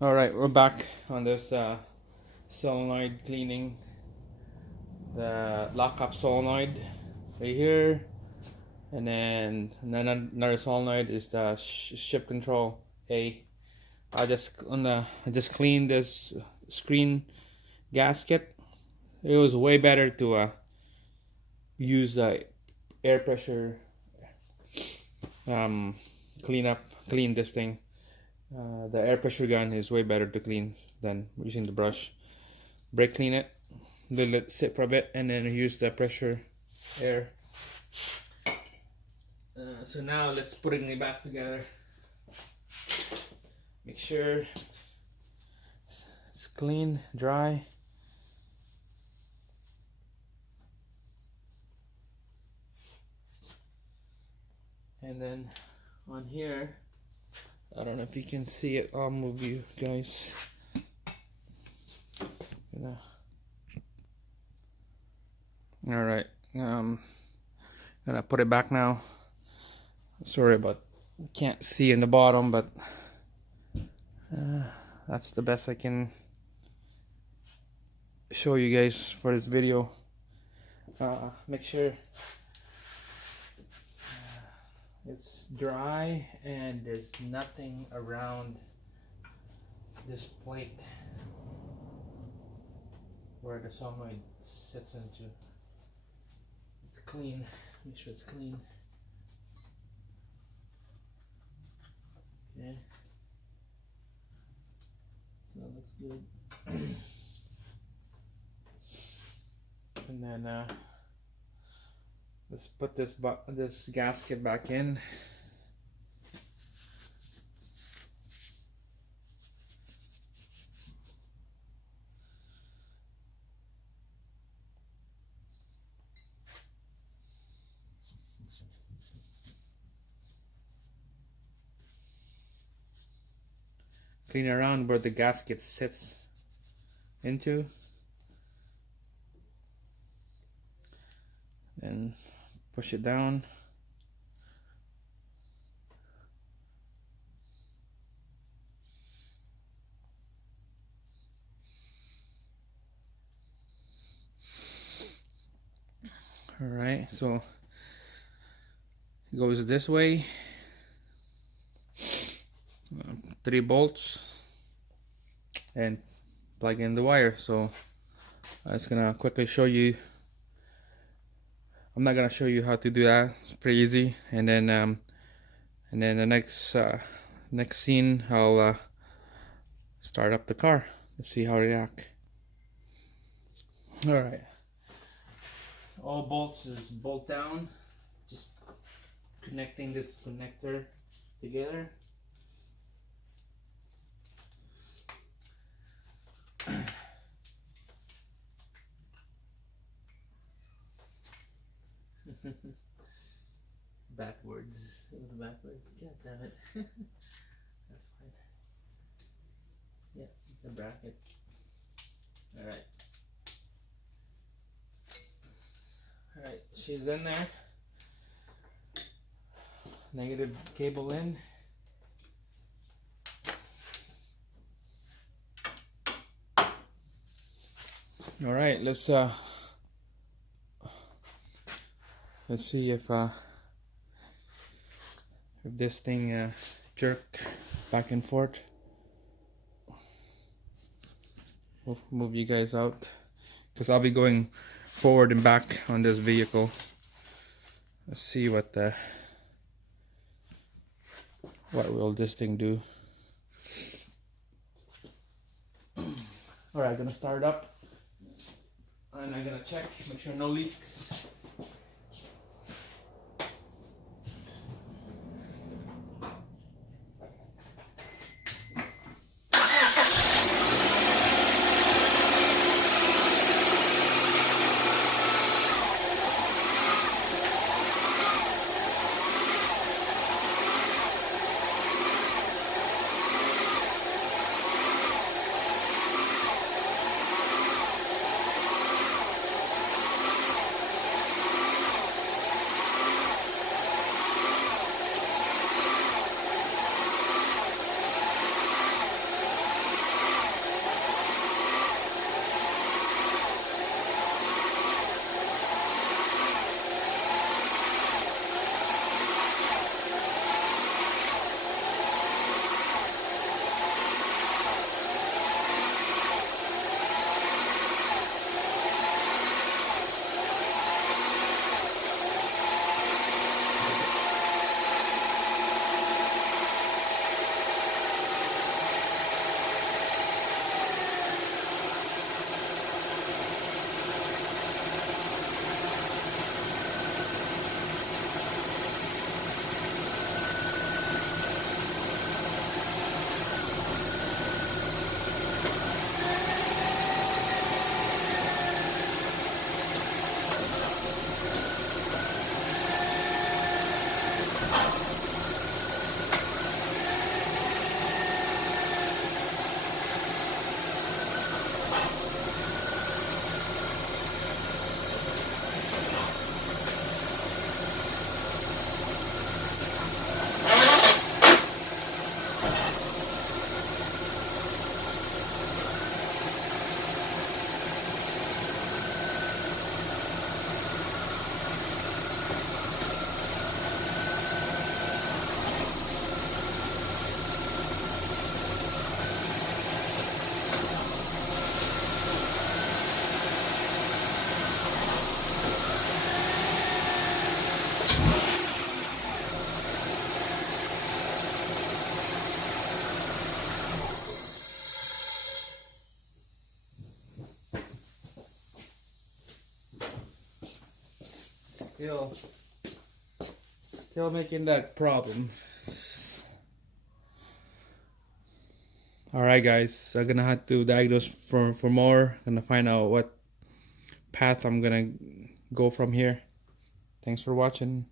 All right, we're back on this solenoid cleaning. The lockup solenoid right here, and then another solenoid is the shift control A. I just cleaned this screen gasket. It was way better to use air pressure clean this thing. The air pressure gun is way better to clean than using the brush. Brake clean it, let it sit for a bit, and then use the pressure air. So now let's put it back together. Make sure it's clean, dry. And then on here, I don't know if you can see it. I'll move you guys. All right. Gonna put it back now. Sorry about can't see in the bottom, but that's the best I can show you guys for this video. Make sure it's dry and there's nothing around this plate where the solenoid sits into. It's clean. Make sure it's clean. Okay. So that looks good. And then let's put this gasket back in. Clean around where the gasket sits into, and push it down. All right, so it goes this way. 3 bolts and plug in the wire. So I'm just gonna quickly show you. I'm not gonna show you how to do that. It's pretty easy. And then the next scene, I'll start up the car. Let's see how it reacts. All right. All bolts is bolt down. Just connecting this connector together. Backwards. It was backwards. God damn it. That's fine. Yeah, the bracket. Alright. Alright, she's in there. Negative cable in. Alright, let's see if this thing jerk back and forth. We'll move you guys out because I'll be going forward and back on this vehicle. Let's see what will this thing do. Alright, gonna start up and I'm gonna check, make sure no leaks. Still making that problem. Alright guys, I'm gonna have to diagnose for more. Gonna find out what path I'm gonna go from here. Thanks for watching.